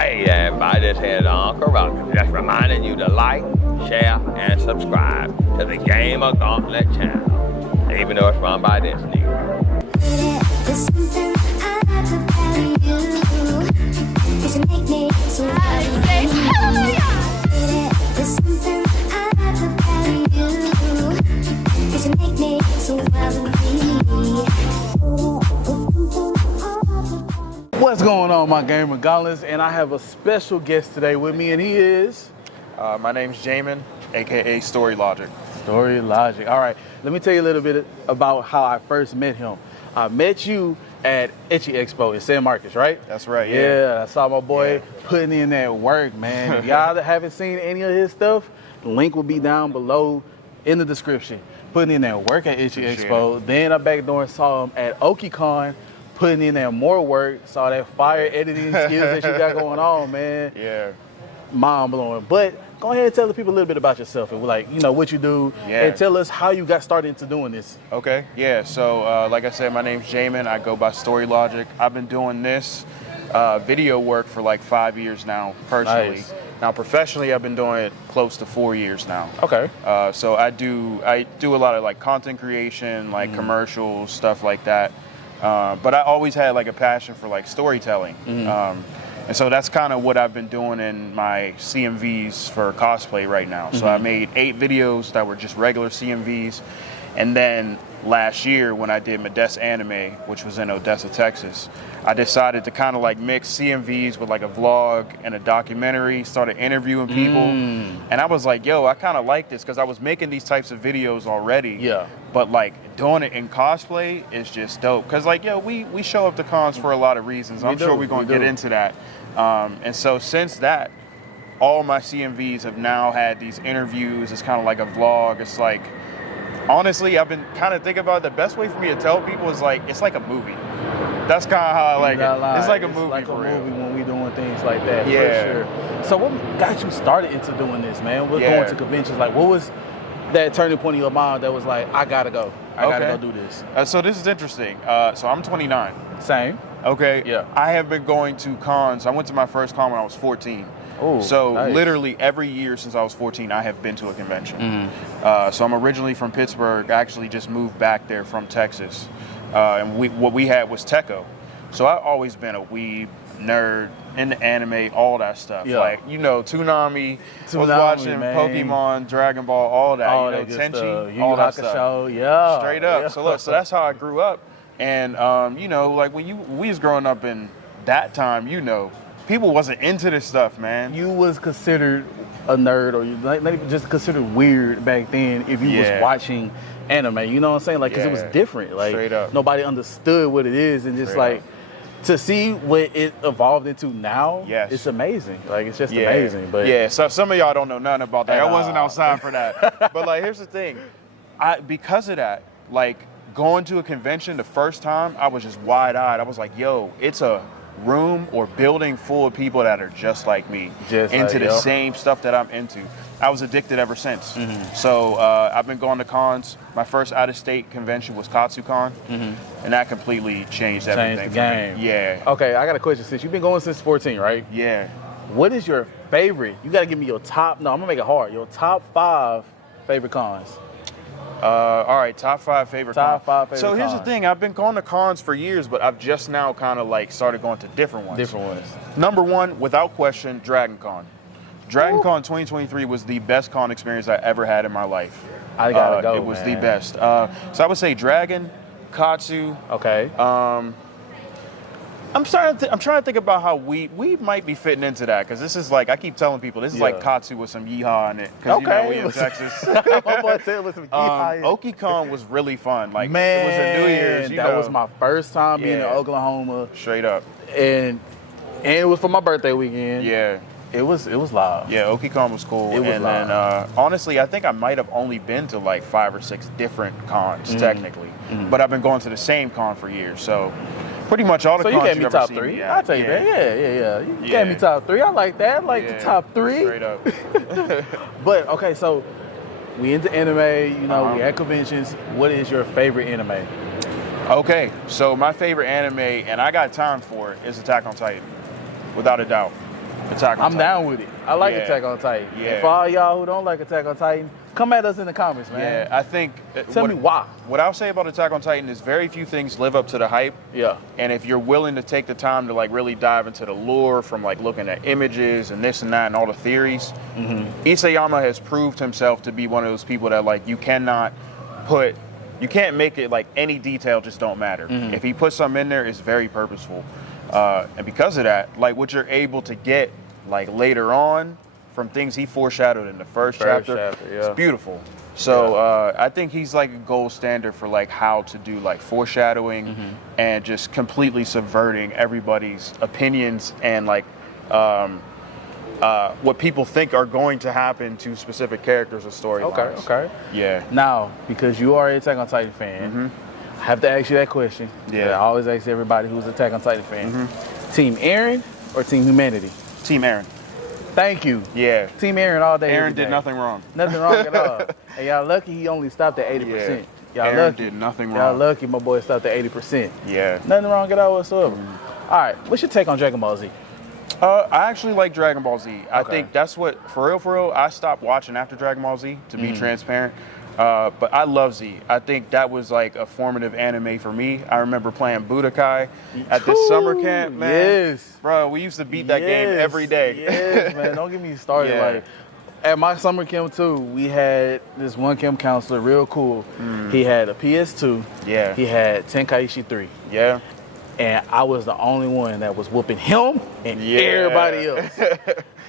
Hey there, everybody, this here is Uncle Roger. Just reminding you to like, share, and subscribe to the GamerGauntlet channel, even though it's run by this nigga. What's going on, my GamerGauntlets? And I have a special guest today with me, and he is... My name's Jamin, aka Story Logic. Story Logic. All right, let me tell you a little bit about how I first met him. I met you at Itchy Expo in San Marcos, right? That's right, yeah. I saw my boy putting in that work, man. If y'all haven't seen any of his stuff, the link will be down below in the description. Putting in that work at Itchy Expo. Then I backdoor and saw him at OkiCon, putting in that more work. Saw that fire editing skills that you got going on, man. Yeah. Mind blowing. But go ahead and tell the people a little bit about yourself and what you do, and tell us how you got started into doing this. Okay, yeah, so like I said, my name's Jamin. I go by Story Logic. I've been doing this video work for like 5 years now, personally. Nice. Now, professionally, I've been doing it close to 4 years now. Okay. So I do a lot of like content creation, like commercials, stuff like that. But I always had like a passion for like storytelling. And so that's kind of what I've been doing in my CMVs for cosplay right now. So I made 8 videos that were just regular CMVs. And then last year when I did Modesta Anime, which was in Odessa, Texas, I decided to kind of like mix CMVs with like a vlog and a documentary, started interviewing people. And I was like, yo, I kind of like this because I was making these types of videos already. Yeah. But like doing it in cosplay is just dope. Because like, yo, we show up to cons for a lot of reasons. I'm sure we're going to get into that. And so since that, all my CMVs have now had these interviews. It's kind of like a vlog. It's like, honestly, I've been kind of thinking about it. The best way for me to tell people is like, it's like a movie. That's kind of how I like it. It's like a movie. Like for a real. movie when we doing things like that. Yeah. For sure. So what got you started into doing this, man? We're going to conventions. Like, what was that turning point in your mind that was like, I gotta go. I gotta go do this. So this is interesting. So I'm 29. Same. Okay. Yeah. I have been going to cons. I went to my first con when I was 14. Oh, so nice. literally every year since I was 14, I have been to a convention. So I'm originally from Pittsburgh. I actually just moved back there from Texas. And what we had was Techo. So I've always been a weeb, nerd, into anime, all that stuff. Yeah. Like, Toonami, was watching man. Pokemon, Dragon Ball, all that. All that good Tenchi, stuff. all that Yu stuff. Hakusho, yeah. Straight up. Yeah. So look, so that's how I grew up. And like when we was growing up in that time, people wasn't into this stuff, man. You was considered a nerd, or not even just considered weird back then if you was watching anime. You know what I'm saying? Like, because it was different. Like, straight up. Nobody understood what it is, and just Straight like to see what it evolved into now. Yes. It's amazing. Like, it's just amazing. But so some of y'all don't know nothing about that. I wasn't outside for that. But like, here's the thing, because of that, like going to a convention the first time, I was just wide-eyed. I was like, yo, it's a room or building full of people that are just like me, into the same stuff that I'm into. I was addicted ever since. So I've been going to cons. My first out-of-state convention was KatsuCon, and that completely changed everything. Changed the game. For me. Yeah. Okay, I got a question. Since you've been going since 14, right? Yeah. What is your favorite? You got to give me your top. No, I'm gonna make it hard. Your top 5 favorite cons. All right, top 5 favorite cons. Top 5 favorite So here's the cons. thing, I've been going to cons for years, but I've just now kind of like started going to different ones. Different ones. Number 1, without question, DragonCon. DragonCon 2023 was the best con experience I ever had in my life. I gotta go, It was man. the best. So I would say Dragon, Katsu. Okay. I'm trying to think about how we might be fitting into that, because this is like, I keep telling people, this is like Katsu with some yeehaw in it, because we in Texas. I'm about to say it with some yeehaw in it. OkiCon was really fun. Like, Man, it was a New Year's. that was my first time being in Oklahoma. Straight up. And it was for my birthday weekend. Yeah. It was live. Yeah, OkiCon was cool. It was and live. then honestly, I think I might have only been to like 5 or 6 different cons technically, but I've been going to the same con for years. So pretty much all the cons So you gave me ever top seen 3. me at. I'll tell you that. Yeah. You gave me top 3. I like that. I like the top 3. Straight up. But okay, so we into anime. We at conventions. What is your favorite anime? Okay, so my favorite anime, and I got time for it, is Attack on Titan, without a doubt. Attack on I'm Titan. down with it. I like Yeah. Attack on Titan. Yeah. And for all y'all who don't like Attack on Titan, come at us in the comments, man. Yeah, I think. Tell me why. What I'll say about Attack on Titan is very few things live up to the hype. Yeah. And if you're willing to take the time to like really dive into the lore from like looking at images and this and that and all the theories, Isayama has proved himself to be one of those people that like you can't make it like any detail just don't matter. If he puts something in there, it's very purposeful. And because of that, like what you're able to get like later on from things he foreshadowed in the first chapter, it's beautiful. So I think he's like a gold standard for like how to do like foreshadowing and just completely subverting everybody's opinions and like what people think are going to happen to specific characters or storylines. Okay. Yeah. Now, because you are an Attack on Titan fan, I have to ask you that question. Yeah. That I always ask everybody who's an Attack on Titan fan. Team Eren or Team Humanity? Team Eren. Thank you. Yeah. Team Eren all day. Eren did nothing wrong. Nothing wrong at all. And y'all lucky he only stopped at 80%. Y'all Eren lucky. did nothing Y'all wrong. lucky my boy stopped at 80%. Yeah. Nothing wrong at all whatsoever. All right, what's your take on Dragon Ball Z? I actually like Dragon Ball Z. I Okay. think that's what, for real, I stopped watching after Dragon Ball Z, to be transparent. But I love Z. I think that was like a formative anime for me. I remember playing Budokai at this summer camp, man. Yes. Bro, we used to beat that game every day. Yes, man. Don't get me started. Yeah. Like, at my summer camp too, we had this one camp counselor, real cool. He had a PS2. Yeah. He had Tenkaichi 3. Yeah. And I was the only one that was whooping him and everybody else.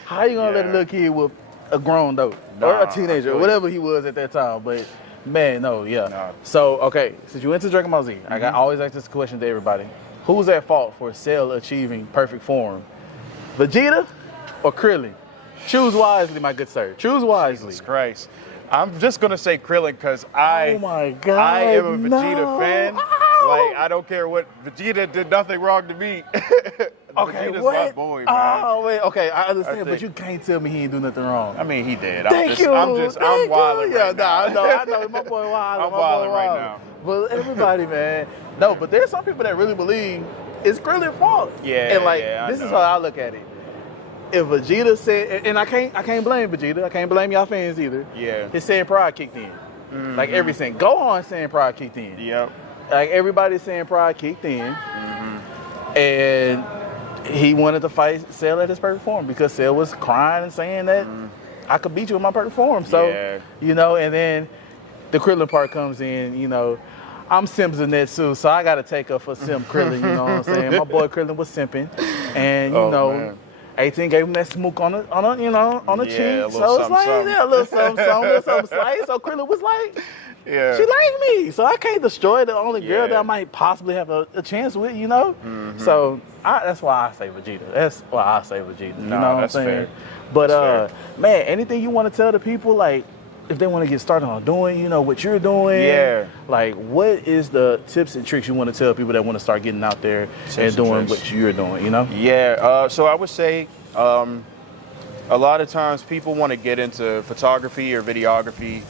How you gonna let a little kid whoop a grown dope or Nah, a teenager or whatever he was at that time? But man, no, yeah. Nah. So okay, since you went to Dragon Ball Z, I always ask this question to everybody: who's at fault for Cell achieving perfect form, Vegeta or Krillin? Choose wisely, my good sir. Choose wisely. Jesus Christ. I'm just going to say Krillin because Oh my God! I am a Vegeta no. fan. Ow. Like, I don't care what. Vegeta did nothing wrong to me. Okay, Vegeta's what? my boy, man. Oh wait, okay, I understand, I but think- you can't tell me he ain't do nothing wrong. I mean, he did. Thank you. I'm Thank wilding you. right now. I know. My boy wilding. I'm wilding right now. But everybody, man. No, but there's some people that really believe it's Krillin's fault. Yeah, And like, yeah, I this is know. how I look at it. If Vegeta said, and I can't blame Vegeta. I can't blame y'all fans either. Yeah. His Saiyan pride kicked in. Like every Saiyan. Gohan Saiyan pride kicked in. Yep. Like everybody's Saiyan pride kicked in. And he wanted to fight Cell at his perfect form because Cell was crying and saying that I could beat you in my perfect form. So, Yeah. you know, and then the Krillin part comes in, you know, I'm Simps in that too, so I got to take up for Simp Krillin, you know what I'm saying? My boy Krillin was simping, and, you know, man. 18 gave him that smoke on the you know, on the Yeah, a cheek. little So it's something, like, something. yeah, a little something slight. So Krillin was like, Yeah. she like me, so I can't destroy the only girl Yeah. that I might possibly have a chance with, you know? So that's why I say Vegeta. That's why I say Vegeta. You know what I'm that's saying? fair. But That's man, anything you want to tell the people, like if they want to get started on doing, you know, what you're doing. Yeah. Like, what is the tips and tricks you want to tell people that want to start getting out there Tips and and doing tricks. what you're doing, you know? Yeah, so I would say a lot of times people want to get into photography or videography.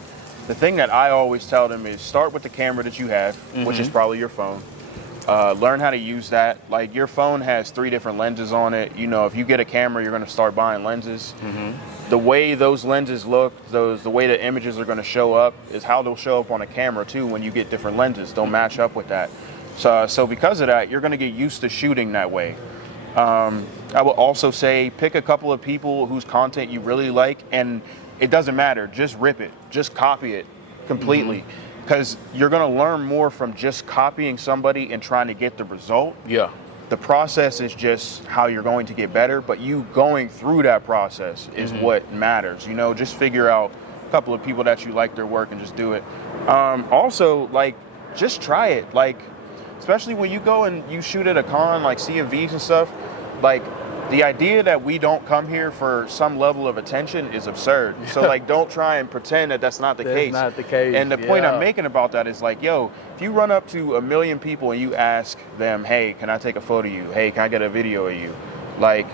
The thing that I always tell them is start with the camera that you have, which is probably your phone. Learn how to use that. Like your phone has 3 different lenses on it. You know, if you get a camera, you're going to start buying lenses. The way those lenses look, the way the images are going to show up is how they'll show up on a camera too. When you get different lenses, they'll match up with that. So because of that, you're going to get used to shooting that way. I will also say pick a couple of people whose content you really like, and it doesn't matter. Just rip it. Just copy it completely. Because you're going to learn more from just copying somebody and trying to get the result. Yeah. The process is just how you're going to get better, but you going through that process is what matters. You know, just figure out a couple of people that you like their work and just do it. Also, like, just try it. Like, especially when you go and you shoot at a con, like CMVs and stuff, like, the idea that we don't come here for some level of attention is absurd. So, like, don't try and pretend that that's not the case. That's not the case. And the point Yeah. I'm making about that is like, yo, if you run up to 1 million people and you ask them, hey, can I take a photo of you? Hey, can I get a video of you? Like,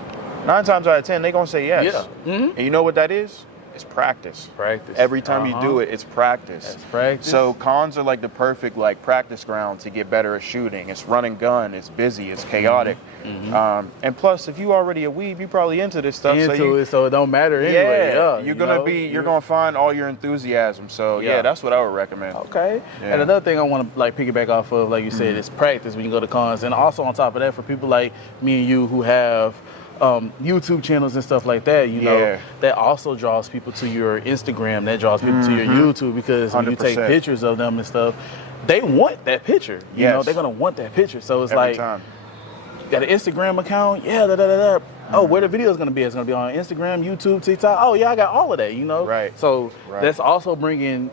9 times out of 10, they're going to say yes. Yeah. And you know what that is? is practice. Practice. Every time you do it, it's practice. That's practice. So cons are like the perfect like practice ground to get better at shooting. It's run and gun. It's busy. It's chaotic. And plus, if you already a weeb, you probably into this stuff. So it don't matter anyway. Yeah, you're gonna find all your enthusiasm. So Yeah. that's what I would recommend. Okay. Yeah. And another thing I want to like piggyback off of, like you said, is practice when you go to cons. And also on top of that, for people like me and you who have YouTube channels and stuff like that, you know, that also draws people to your Instagram, that draws people to your YouTube, because when you take 100%. pictures of them and stuff, they want that picture. You know, they're gonna want that picture. So it's Every like, time. got an Instagram account? Yeah, da da da da. Oh, where the video is gonna be? It's gonna be on Instagram, YouTube, TikTok. Oh yeah, I got all of that. You know. Right. So that's also bringing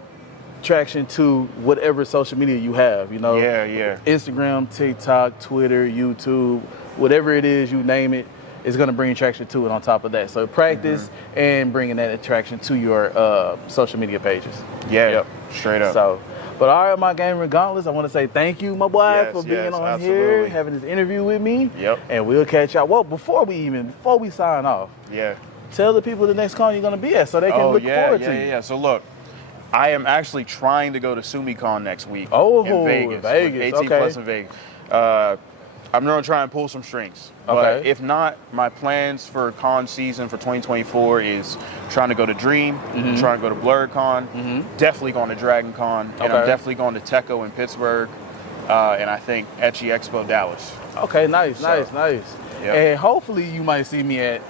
traction to whatever social media you have. You know. Yeah. Instagram, TikTok, Twitter, YouTube, whatever it is, you name it, is gonna bring traction to it. On top of that, so practice and bringing that attraction to your social media pages. Yeah. Straight up. So. But all right, my gamer gauntlets, I want to say thank you, my boy, for being on here, absolutely. having this interview with me. Yep. And we'll catch y'all. Well, before we sign off, tell the people the next con you're going to be at so they can look forward to you. Yeah. So look, I am actually trying to go to SumiCon next week. Oh, in Vegas. Vegas, 18 plus in Vegas. I'm going to try and pull some strings. But if not, my plans for con season for 2024 is trying to go to Dream, trying to go to BlurredCon, definitely going to DragonCon, and I'm definitely going to Techo in Pittsburgh, and I think Etchy Expo Dallas. Okay, nice. Yep. And hopefully you might see me at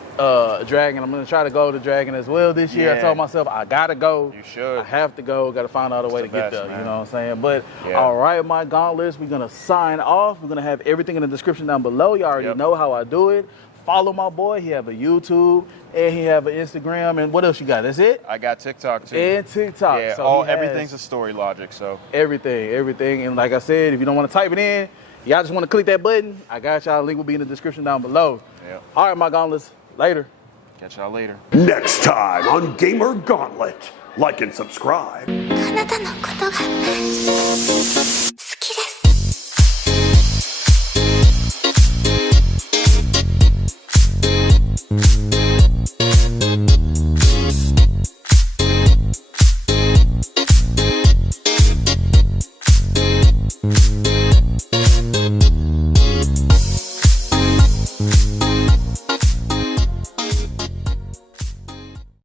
Dragon. I'm going to try to go to Dragon as well this year. I told myself I got to go. You should. I have to go. Got to find out a way to get there. Man. You know what I'm saying? But all right, my gauntlets, we're going to sign off. We're going to have everything in the description down below. You already know how I do it. Follow my boy. He have a YouTube and he have an Instagram. And what else you got? That's it? I got TikTok too. And TikTok. Yeah, so everything's a story logic. So everything. And like I said, if you don't want to type it in, y'all just want to click that button, I got y'all. Link will be in the description down below. Yep. All right, my gauntlets. Later. Catch y'all later. Next time on Gamer Gauntlet. Like and subscribe. あなたのことが